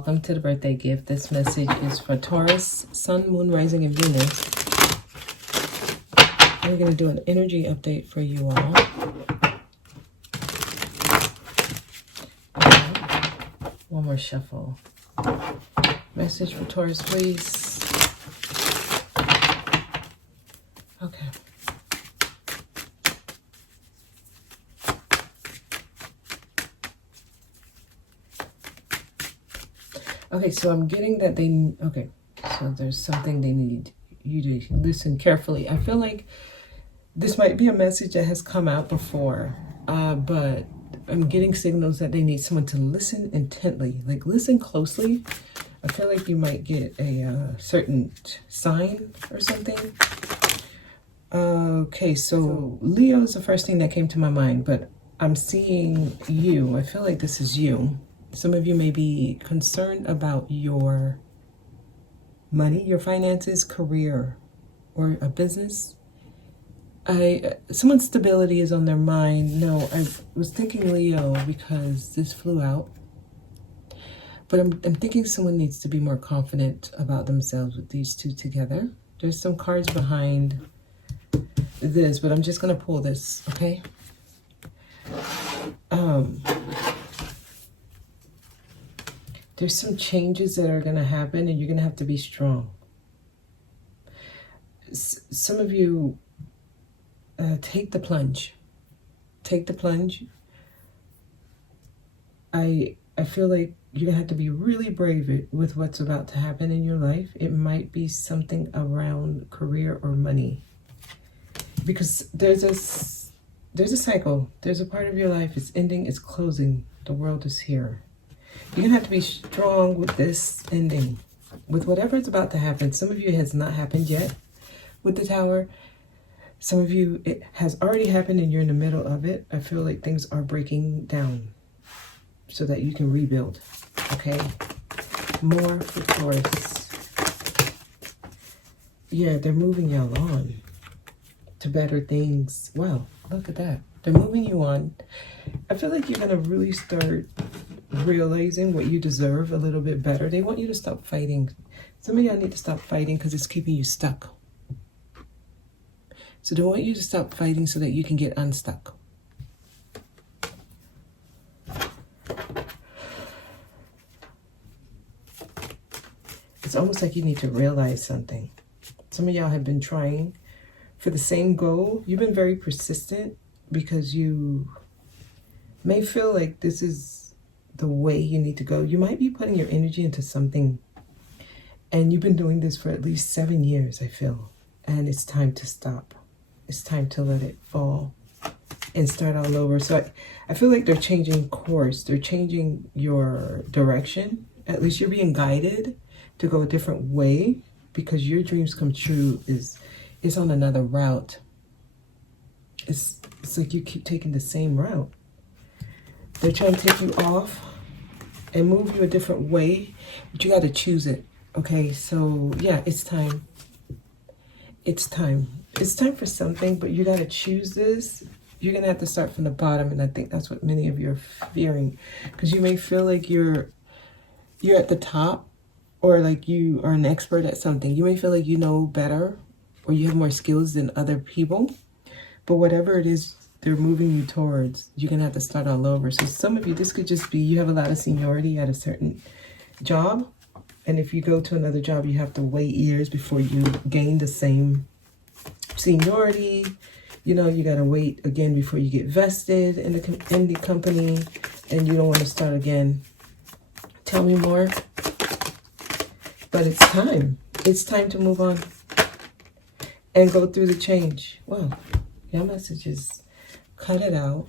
welcome to the birthday gift. This message is for Taurus, Sun, Moon, Rising, and Venus. We're going to do an energy update for you all. One more shuffle. Message for Taurus, please. Okay. Okay, so I'm getting that so there's something they need you to listen carefully. I feel like this might be a message that has come out before, but I'm getting signals that they need someone to listen intently, like listen closely. I feel like you might get a certain sign or something. Okay, so Leo is the first thing that came to my mind, but I'm seeing you. I feel like this is you. Some of you may be concerned about your money, your finances, career, or a business. Someone's stability is on their mind. No, I was thinking Leo because this flew out. But I'm thinking someone needs to be more confident about themselves with these two together. There's some cards behind this, but I'm just going to pull this, okay? There's some changes that are going to happen, and you're going to have to be strong. Some of you, take the plunge. Take the plunge. I feel like you're going to have to be really brave with what's about to happen in your life. It might be something around career or money. Because there's a cycle. There's a part of your life. It's ending. It's closing. The world is here. You're going to have to be strong with this ending, with whatever is about to happen. Some of you it has not happened yet with the Tower. Some of you it has already happened and you're in the middle of it. I feel like things are breaking down so that you can rebuild, okay? More for Taurus. Yeah, they're moving y'all on to better things. Wow, look at that. They're moving you on. I feel like you're going to really start realizing what you deserve a little bit better. They want you to stop fighting. Some of y'all need to stop fighting because it's keeping you stuck. So they want you to stop fighting so that you can get unstuck. It's almost like you need to realize something. Some of y'all have been trying for the same goal. You've been very persistent because you may feel like this is the way you need to go. You might be putting your energy into something, and you've been doing this for at least 7 years, I feel. And it's time to stop. It's time to let it fall and start all over. So I feel like they're changing course. They're changing your direction. At least you're being guided to go a different way because your dreams come true is on another route. It's like you keep taking the same route. They're trying to take you off and move you a different way, but you got to choose it, okay? So, yeah, it's time. It's time. It's time for something, but you got to choose this. You're going to have to start from the bottom, and I think that's what many of you are fearing, because you may feel like you're at the top, or like you are an expert at something. You may feel like you know better, or you have more skills than other people, but whatever it is they're moving you towards, you're going to have to start all over. So some of you, this could just be you have a lot of seniority at a certain job. And if you go to another job, you have to wait years before you gain the same seniority. You know, you got to wait again before you get vested in the company. And you don't want to start again. Tell me more. But it's time. It's time to move on and go through the change. Well, your message is cut it out,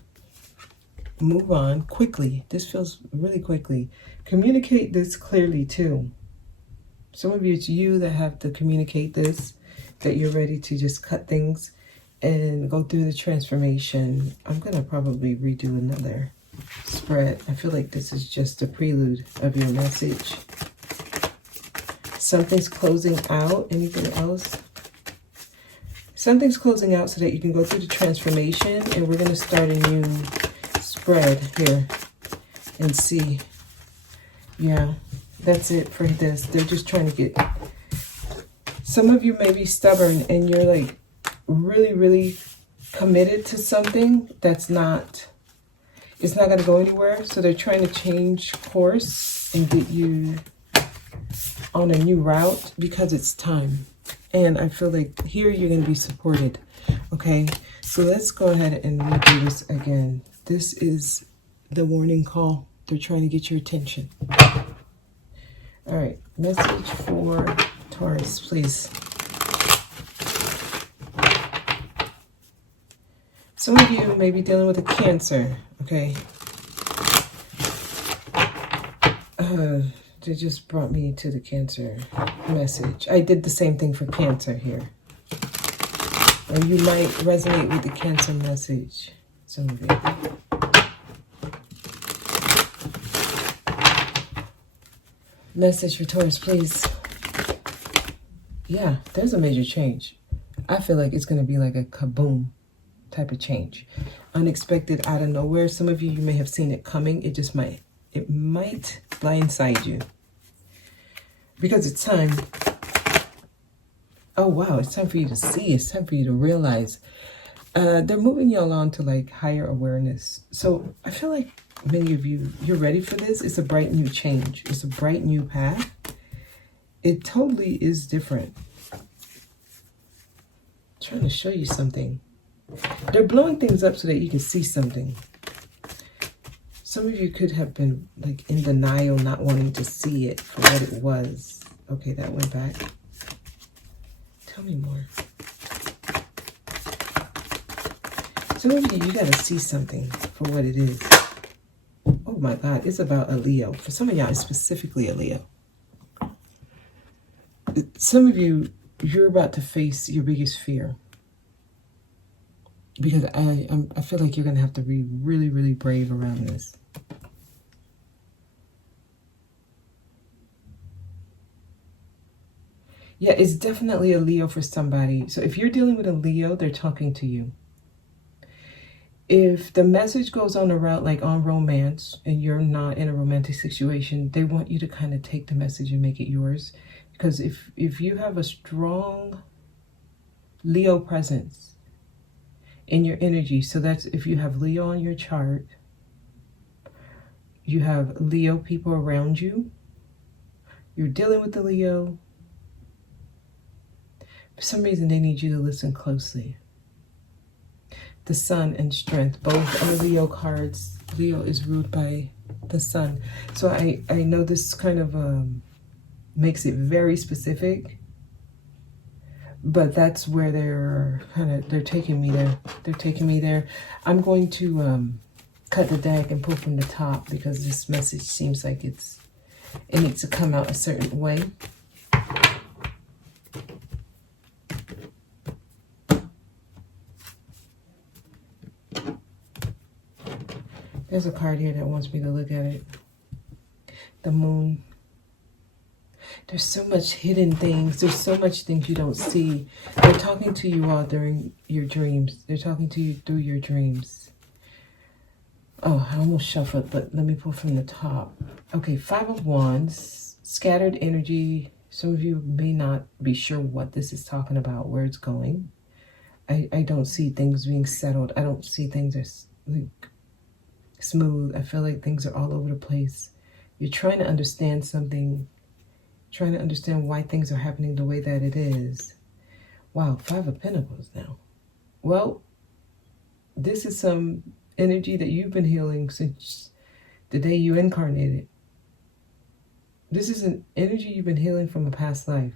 move on quickly. This feels really quickly. Communicate this clearly too. Some of you, it's you that have to communicate this, that you're ready to just cut things and go through the transformation. I'm going to probably redo another spread. I feel like this is just a prelude of your message. Something's closing out. Anything else? Something's closing out so that you can go through the transformation, and we're going to start a new spread here and see. Yeah, That's it for this. They're just trying to get... Some of you may be stubborn and you're like really, really committed to something that's not... It's not going to go anywhere. So they're trying to change course and get you on a new route because it's time. And I feel like here you're going to be supported. Okay, so let's go ahead and redo this again. This is the warning call. They're trying to get your attention. All right, message for Taurus, please. Some of you may be dealing with a Cancer, okay? They just brought me to the Cancer message. I did the same thing for Cancer here. Or you might resonate with the Cancer message, some of you. Message for Taurus, please. Yeah, there's a major change. I feel like it's going to be like a kaboom type of change. Unexpected, out of nowhere. Some of you may have seen it coming. It might blindside you. Because it's time. Oh, wow. It's time for you to see. It's time for you to realize. They're moving y'all on to like higher awareness. So I feel like many of you, you're ready for this. It's a bright new change. It's a bright new path. It totally is different. I'm trying to show you something. They're blowing things up so that you can see something. Some of you could have been like in denial, not wanting to see it for what it was. Okay, that went back. Tell me more. Some of you got to see something for what it is. Oh my God, it's about a Leo. For some of y'all, it's specifically a Leo. Some of you, you're about to face your biggest fear. Because I feel like you're going to have to be really, really brave around this. Yeah, it's definitely a Leo for somebody. So if you're dealing with a Leo, they're talking to you. If the message goes on a route like on romance and you're not in a romantic situation, they want you to kind of take the message and make it yours. Because if you have a strong Leo presence in your energy, so that's if you have Leo on your chart, you have Leo people around you, you're dealing with the Leo, for some reason they need you to listen closely. The Sun and Strength, both are Leo cards. Leo is ruled by the Sun. So I know this kind of makes it very specific, but that's where they're taking me there. They're taking me there. I'm going to cut the deck and pull from the top because this message seems like it needs to come out a certain way. There's a card here that wants me to look at it. The Moon. There's so much hidden things. There's so much things you don't see. They're talking to you all during your dreams. They're talking to you through your dreams. Oh, I almost shuffled, but let me pull from the top. Okay, 5 of Wands. Scattered energy. Some of you may not be sure what this is talking about, where it's going. I don't see things being settled. I don't see things as like smooth. I feel like things are all over the place. You're trying to understand something, trying to understand why things are happening the way that it is. Wow, 5 of Pentacles now. Well, this is some energy that you've been healing since the day you incarnated. This is an energy you've been healing from a past life.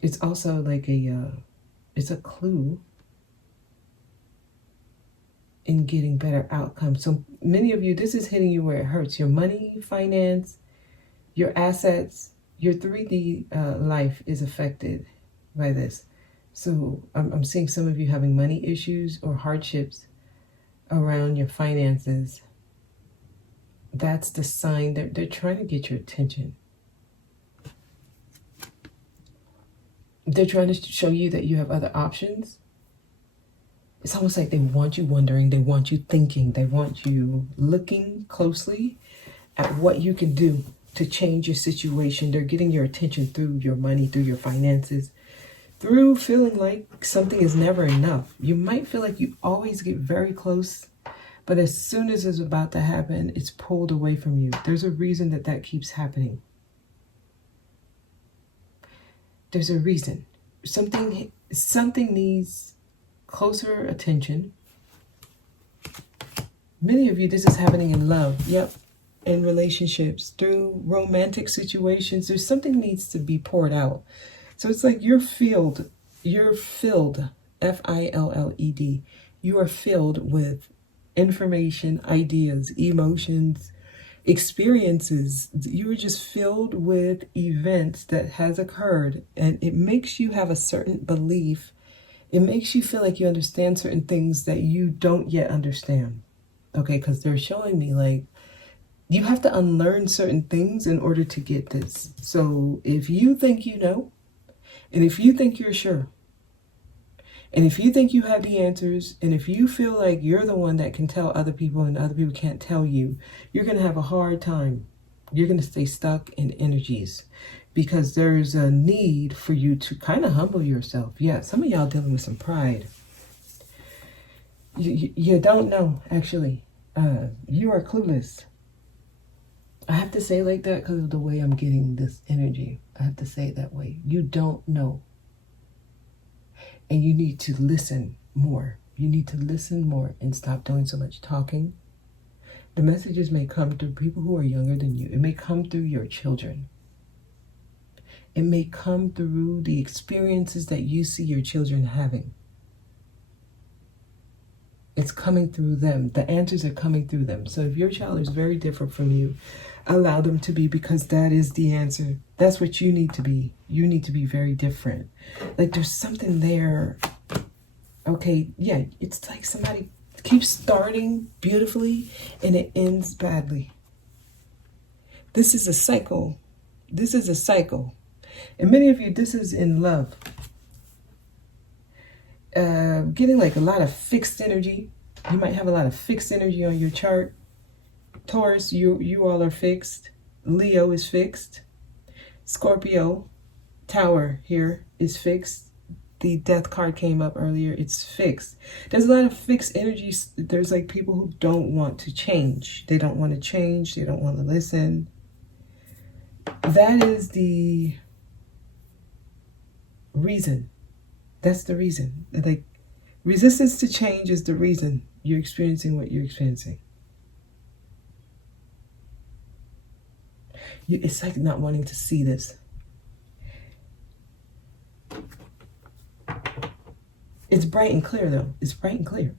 It's also like it's a clue in getting better outcomes. So many of you, this is hitting you where it hurts. Your money, finance, your assets, your 3D life is affected by this. So I'm seeing some of you having money issues or hardships around your finances. That's the sign that they're trying to get your attention. They're trying to show you that you have other options. It's almost like they want you wondering, they want you thinking, they want you looking closely at what you can do to change your situation. They're getting your attention through your money, through your finances, through feeling like something is never enough. You might feel like you always get very close, but as soon as it's about to happen, it's pulled away from you. There's a reason that that keeps happening. There's a reason. Something needs closer attention. Many of you, this is happening in love. Yep. In relationships, through romantic situations, there's something needs to be poured out. So it's like you're filled, F-I-L-L-E-D. You are filled with information, ideas, emotions, experiences. You are just filled with events that has occurred, and it makes you have a certain belief. It makes you feel like you understand certain things that you don't yet understand. Okay, because they're showing me like you have to unlearn certain things in order to get this. So if you think you know, and if you think you're sure, and if you think you have the answers, and if you feel like you're the one that can tell other people and other people can't tell you, you're going to have a hard time. You're going to stay stuck in energies because there's a need for you to kind of humble yourself. Yeah, some of y'all dealing with some pride. You don't know, actually. You are clueless. I have to say it like that because of the way I'm getting this energy. I have to say it that way. You don't know. And you need to listen more. You need to listen more and stop doing so much talking. The messages may come through people who are younger than you. It may come through your children. It may come through the experiences that you see your children having. It's coming through them. The answers are coming through them. So if your child is very different from you, allow them to be, because that is the answer. That's what you need to be. You need to be very different. Like there's something there. Okay, yeah, it's like somebody keeps starting beautifully and it ends badly. This is a cycle. This is a cycle. And many of you, this is in love. Getting like a lot of fixed energy. You might have a lot of fixed energy on your chart. Taurus, you all are fixed. Leo is fixed. Scorpio, Tower here is fixed. The death card came up earlier. It's fixed. There's a lot of fixed energies. There's like people who don't want to change. They don't want to change. They don't want to listen. That is the reason. That's the reason. Like, resistance to change is the reason you're experiencing what you're experiencing. It's like not wanting to see this. It's bright and clear, though. It's bright and clear.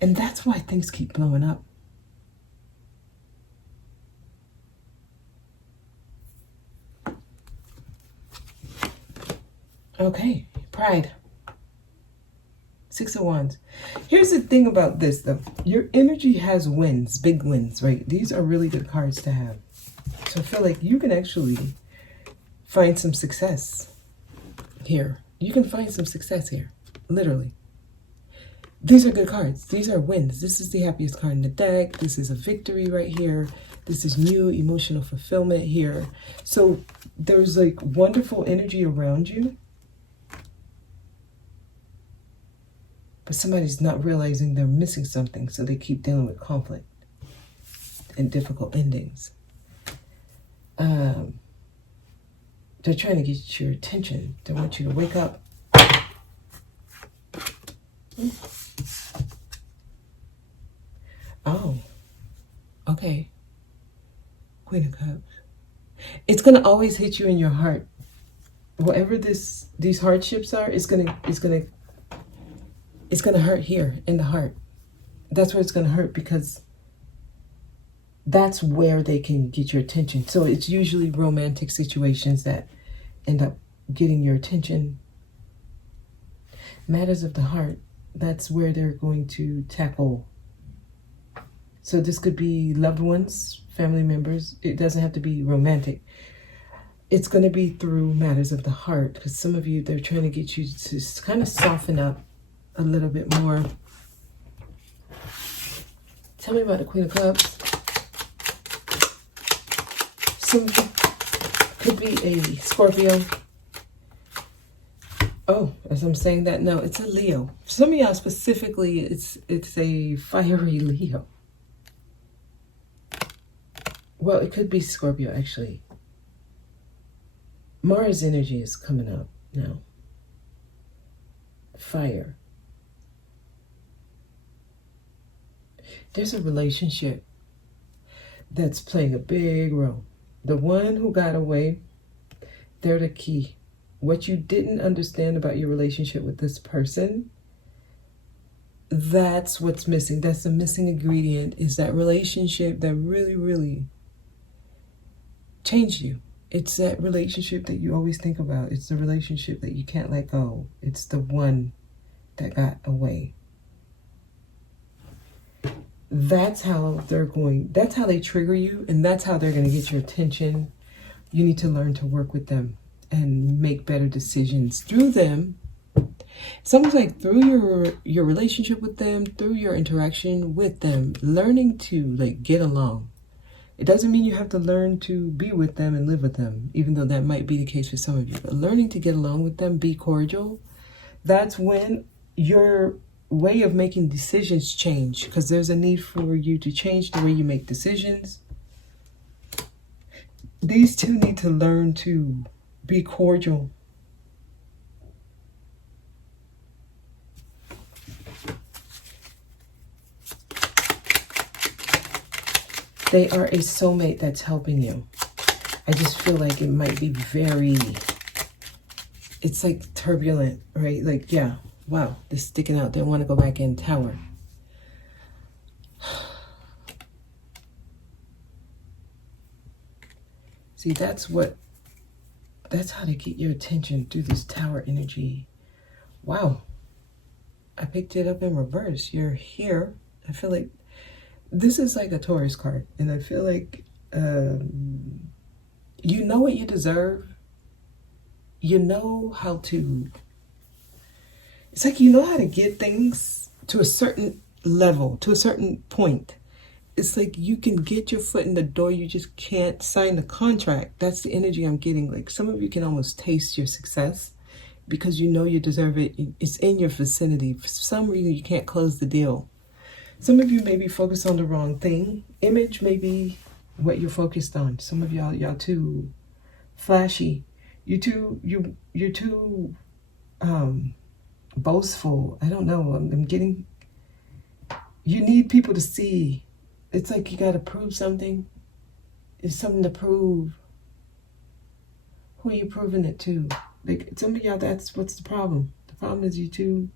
And that's why things keep blowing up. Okay, pride. 6 of Wands. Here's the thing about this, though. Your energy has wins, big wins, right? These are really good cards to have. So I feel like you can actually find some success here. You can find some success here, literally. These are good cards. These are wins. This is the happiest card in the deck. This is a victory right here. This is new emotional fulfillment here. So there's like wonderful energy around you. But somebody's not realizing they're missing something, so they keep dealing with conflict and difficult endings. They're trying to get your attention. They want you to wake up. Oh, okay. Queen of Cups. It's gonna always hit you in your heart. Whatever these hardships are, it's gonna hurt here in the heart. That's where it's gonna hurt, because that's where they can get your attention. So it's usually romantic situations that end up getting your attention. Matters of the heart, that's where they're going to tackle. So this could be loved ones, family members. It doesn't have to be romantic. It's going to be through matters of the heart, because some of you, they're trying to get you to kind of soften up a little bit more. Tell me about the Queen of Cups. Some of you could be a Scorpio. Oh, as I'm saying that, no, it's a Leo. For some of y'all specifically, it's a fiery Leo. Well, it could be Scorpio, actually. Mars energy is coming up now. Fire. There's a relationship that's playing a big role. The one who got away, they're the key. What you didn't understand about your relationship with this person, that's what's missing. That's the missing ingredient, is that relationship that really, really changed you. It's that relationship that you always think about. It's the relationship that you can't let go. It's the one that got away. That's how they trigger you, and that's how they're going to get your attention. You need to learn to work with them and make better decisions through them. It's almost like through your relationship with them, through your interaction with them, learning to like get along. It doesn't mean you have to learn to be with them and live with them, even though that might be the case for some of you. But learning to get along with them, be cordial, that's when your way of making decisions change, because there's a need for you to change the way you make decisions. These two need to learn to be cordial. They are a soulmate that's helping you. I just feel like it might be it's like turbulent, right? Like, yeah, wow, this sticking out. They want to go back in Tower. See, that's how they get your attention, through this Tower energy. Wow. I picked it up in reverse. You're here. I feel like this is like a Taurus card. And I feel like you know what you deserve. You know how to... It's like you know how to get things to a certain level, to a certain point. It's like you can get your foot in the door, you just can't sign the contract. That's the energy I'm getting. Like some of you can almost taste your success because you know you deserve it. It's in your vicinity. For some reason, you can't close the deal. Some of you may be focused on the wrong thing. Image may be what you're focused on. Some of y'all too flashy. You're too boastful. I don't know. I'm getting... You need people to see. It's like you got to prove something. It's something to prove. Who are you proving it to? Like some of y'all, that's what's the problem. The problem is you too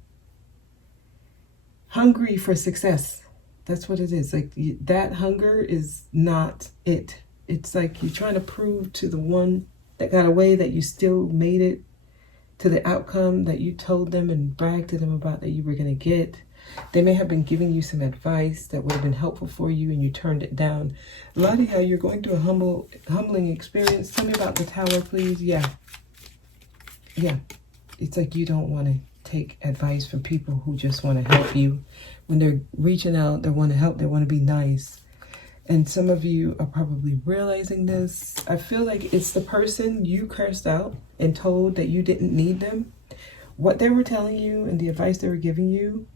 hungry for success. That's what it is. Like that hunger is not it. It's like you're trying to prove to the one that got away that you still made it to the outcome that you told them and bragged to them about that you were going to get. They may have been giving you some advice that would have been helpful for you and you turned it down. A lot of y'all, you're going through a humbling experience. Tell me about the Tower, please. Yeah. It's like you don't want to take advice from people who just want to help you. When they're reaching out, they want to help, they want to be nice. And some of you are probably realizing this. I feel like it's the person you cursed out and told that you didn't need them. What they were telling you and the advice they were giving you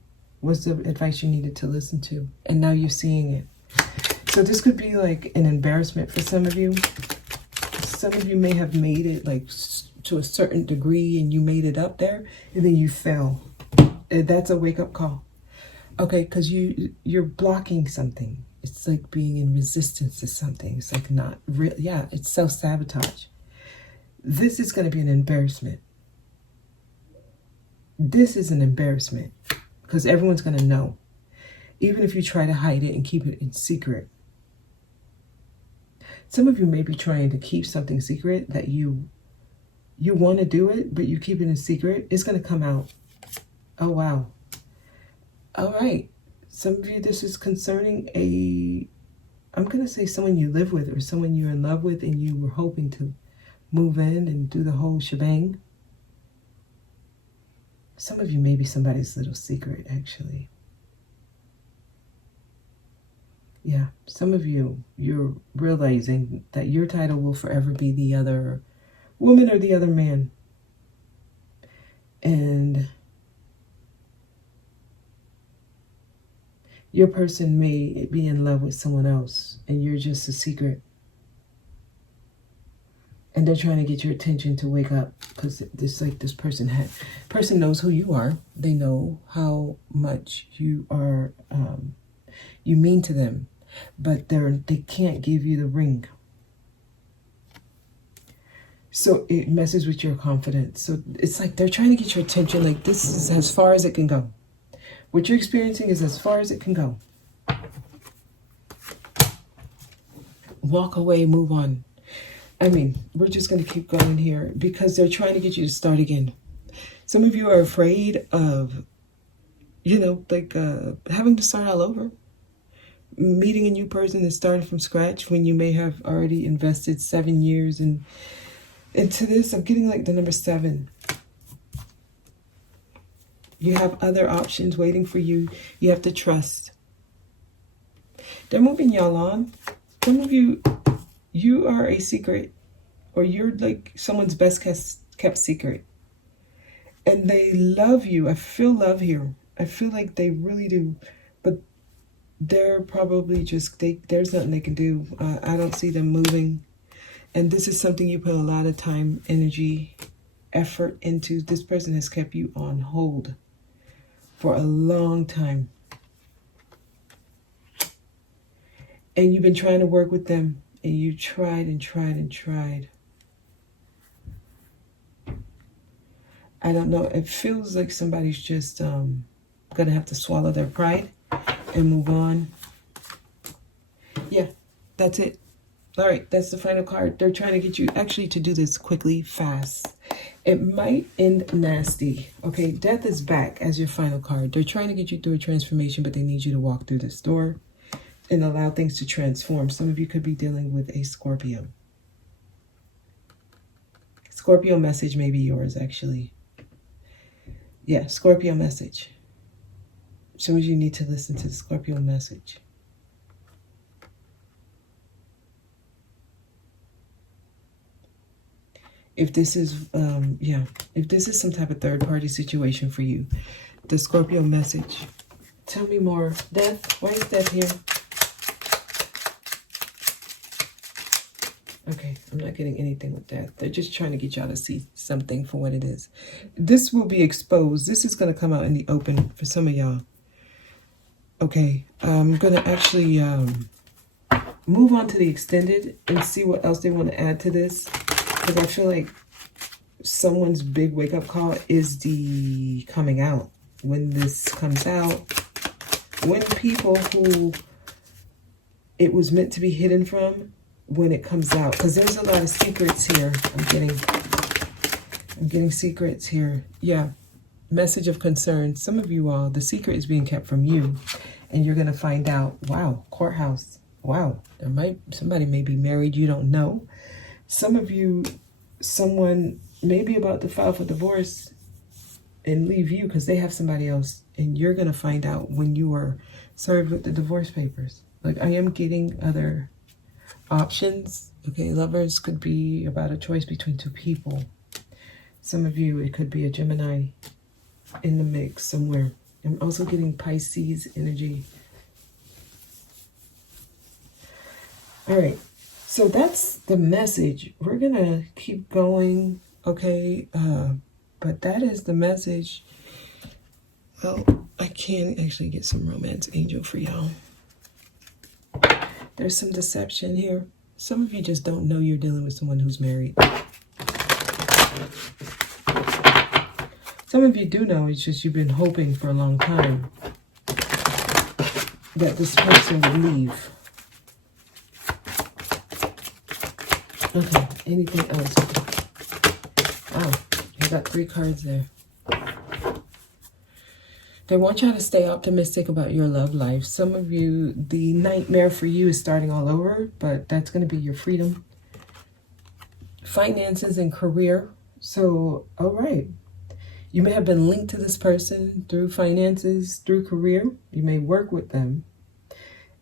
was the advice you needed to listen to. And now you're seeing it. So this could be like an embarrassment for some of you. Some of you may have made it like to a certain degree and you made it up there and then you fell. That's a wake-up call. Okay, because you're blocking something. It's like being in resistance to something. It's like not real. Yeah, it's self-sabotage. This is going to be an embarrassment. This is an embarrassment because everyone's going to know. Even if you try to hide it and keep it in secret. Some of you may be trying to keep something secret that you want to do it, but you keep it in secret. It's going to come out. Oh, wow. All right. Some of you, this is concerning I'm going to say someone you live with or someone you're in love with and you were hoping to move in and do the whole shebang. Some of you may be somebody's little secret, actually. Yeah, some of you, you're realizing that your title will forever be the other woman or the other man. And your person may be in love with someone else and you're just a secret. And they're trying to get your attention to wake up, because it's like this person knows who you are. They know how much you are, you mean to them, but they can't give you the ring. So it messes with your confidence. So it's like they're trying to get your attention. Like, this is as far as it can go. What you're experiencing is as far as it can go. Walk away, move on. I mean, we're just going to keep going here because they're trying to get you to start again. Some of you are afraid of, like having to start all over. Meeting a new person and starting from scratch when you may have already invested 7 years into this. I'm getting like the number 7. You have other options waiting for you. You have to trust. They're moving y'all on. Some of you, you are a secret, or you're like someone's best kept secret. And they love you. I feel love here. I feel like they really do. But they're probably just, there's nothing they can do. I don't see them moving. And this is something you put a lot of time, energy, effort into. This person has kept you on hold for a long time. And you've been trying to work with them, and you tried and tried and tried. I don't know. It feels like somebody's just going to have to swallow their pride and move on. Yeah, that's it. All right, that's the final card. They're trying to get you actually to do this quickly, fast. It might end nasty. Okay, death is back as your final card. They're trying to get you through a transformation, but they need you to walk through this door and allow things to transform. Some of you could be dealing with a Scorpio. Scorpio message may be yours, actually. Yeah, Scorpio message. Some of you need to listen to the Scorpio message. If this is, if this is some type of third-party situation for you, the Scorpio message. Tell me more. Death. Why is death here? Okay, I'm not getting anything with death. They're just trying to get y'all to see something for what it is. This will be exposed. This is going to come out in the open for some of y'all. Okay, I'm going to actually move on to the extended and see what else they want to add to this. Because I feel like someone's big wake-up call is the coming out. When this comes out, when people who it was meant to be hidden from, when it comes out. Because there's a lot of secrets here. I'm getting secrets here. Yeah. Message of concern. Some of you all, the secret is being kept from you. And you're going to find out, wow, courthouse. Wow, somebody may be married, you don't know. Some of you, someone may be about to file for divorce and leave you because they have somebody else. And you're going to find out when you are served with the divorce papers. Like, I am getting other options. Okay, lovers could be about a choice between two people. Some of you, it could be a Gemini in the mix somewhere. I'm also getting Pisces energy. All right, so that's the message. We're gonna keep going, okay? But that is the message. Well, I can actually get some romance angel for y'all. There's some deception here. Some of you just don't know you're dealing with someone who's married. Some of you do know, it's just you've been hoping for a long time that this person would leave. Okay, anything else? Wow, you got 3 cards there. They want y'all to stay optimistic about your love life. Some of you, the nightmare for you is starting all over, but that's going to be your freedom. Finances and career. So, all right. You may have been linked to this person through finances, through career. You may work with them.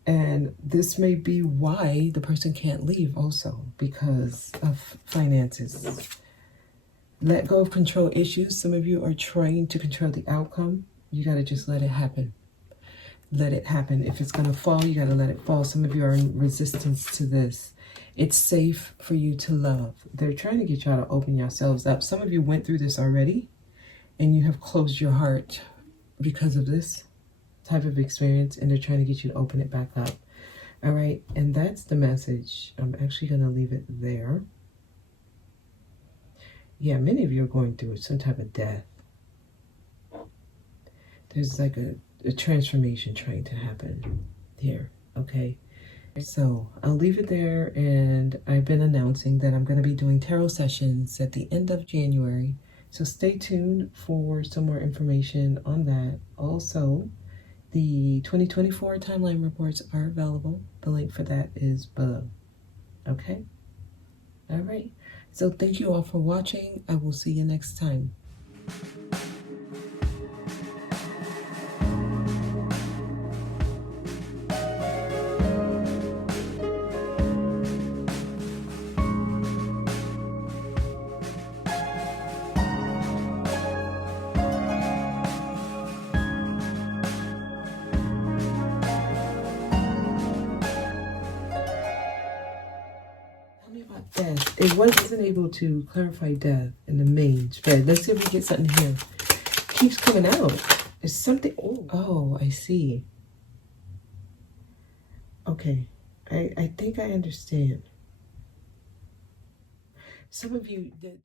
And this may be why the person can't leave also, because of finances. Let go of control issues. Some of you are trying to control the outcome. You got to just let it happen. Let it happen. If it's going to fall, you got to let it fall. Some of you are in resistance to this. It's safe for you to love. They're trying to get y'all to open yourselves up. Some of you went through this already, and you have closed your heart because of this type of experience, and they're trying to get you to open it back up. All right, and that's the message. I'm actually going to leave it there. Yeah, many of you are going through some type of death. There's like a transformation trying to happen here, okay? So I'll leave it there, and I've been announcing that I'm going to be doing tarot sessions at the end of January. So stay tuned for some more information on that. Also, the 2024 timeline reports are available. The link for that is below. Okay? All right. So thank you all for watching. I will see you next time. Death. It wasn't able to clarify death in the main spread. Let's see if we get something here. Keeps coming out. It's something. Oh, I see. Okay. I think I understand. Some of you did.